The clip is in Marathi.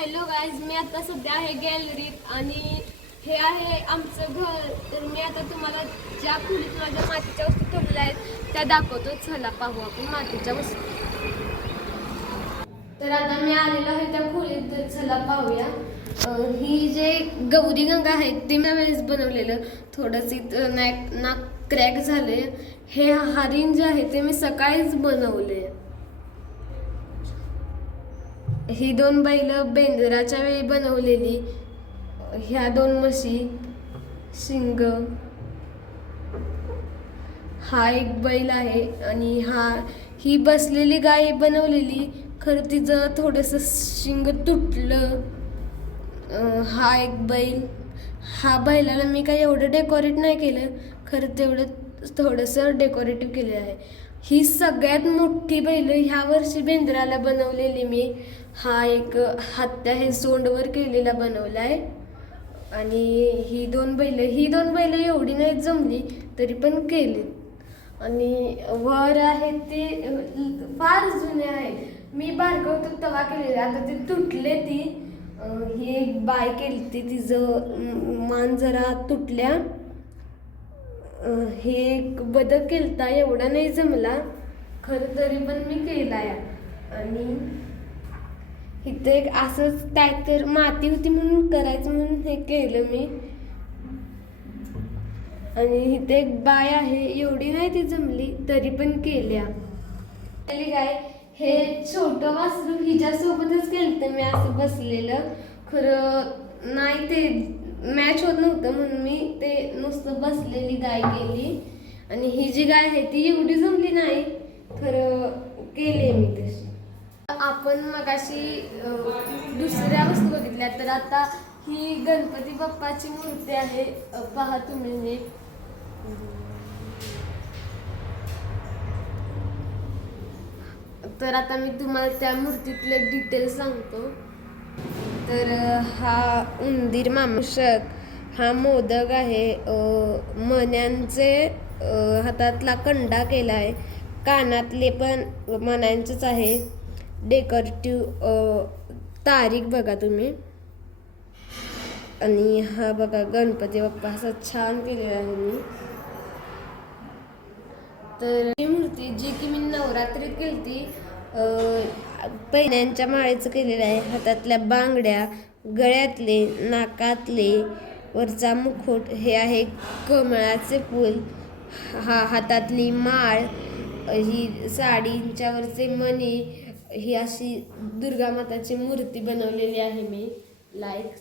हॅलो गाईज, मी आता सध्या आहे गॅलरीत आणि हे आहे आमचं घर. तर मी आता तुम्हाला ज्या खोलीत माझ्या मातीच्या वस्तू ठेवलेल्या आहेत त्या दाखवतो. चला पाहू आपण मातीच्या वस्तू. तर आता मी आलेलो आहे त्या खोलीत, तर चला पाहूया. ही जे गौरी गंगा आहे ते मी वेळेस बनवलेलं, थोडंसं नाक क्रॅक झाले. हे हरिण जे आहे ते मी सकाळीच बनवले. ही दोन बैल बेंद्राच्या वेळी बनवलेली. ह्या दोन म्हशी, शिंग, हा एक बैल आहे आणि ही बसलेली गाय बनवलेली. खरं तिचं थोडंसं शिंग तुटलं. हा एक बैल. हा बैलाला मी काही एवढं डेकोरेट नाही केलं, खरं तेवढं थोडंसं डेकोरेटिव्ह केलं आहे. ही सगळ्यात मोठी बैल ह्या वर्षी बेंद्राला बनवलेली मी. हा एक हत्या हे सोंडवर केलेला बनवला आहे. आणि ही दोन बैल एवढी नाही जमली तरी पण केली. आणि वर आहे ते फार जुने आहे. मी बारकवतो तवा केलेले, आता ते तुटले. ही एक बाय केली ती, तिचं मान जरा तुटल्या. हे एक बदक केलता, एवढा नाही जमला खरं तरी पण मी केलाय. आणि इथे एक असंच काय तर माती होती म्हणून करायचं म्हणून हे केलं मी. आणि इथे एक बाय आहे, एवढी नाही ती जमली तरी पण केल्या. काय हे छोटं वासरू हिच्यासोबतच केलं मी, असं बसलेलं. खरं नाही ते मॅच होत नव्हतं म्हणून मी ते नुसतं बसलेली गाय केली. आणि ही जी गाय आहे ती एवढी जमली नाही, खरं केले मी तशी. आपण मगाशी दुसऱ्या वस्तू बघितल्या, तर आता ही गणपती बाप्पाची मूर्ती आहे. पहा तुम्ही. तर आता मी तुम्हाला त्या मूर्तीतले डिटेल्स सांगतो. तर हा उंदीर मामूषक, हा मोदक आहे. मण्यांचे हातातला कंडा केला आहे. कानातले पण मण्यांचेच आहे. डेकोरेटिव्ह तारीख बघा तुम्ही. आणि हा बघा गणपती बाप्पा असा छान केलेला आहे मी. तर ही मूर्ती जी की मी नवरात्रीत केली, पैण्यांच्या माळेचं केलेलं आहे. हातातल्या बांगड्या, गळ्यातले, नाकातले, वरचा मुकुट, हे आहे कमळाचे फूल. हातातली माळ, ही साडींच्यावरचे मणी, ही अशी दुर्गा माताची मूर्ती बनवलेली आहे मी. लाईक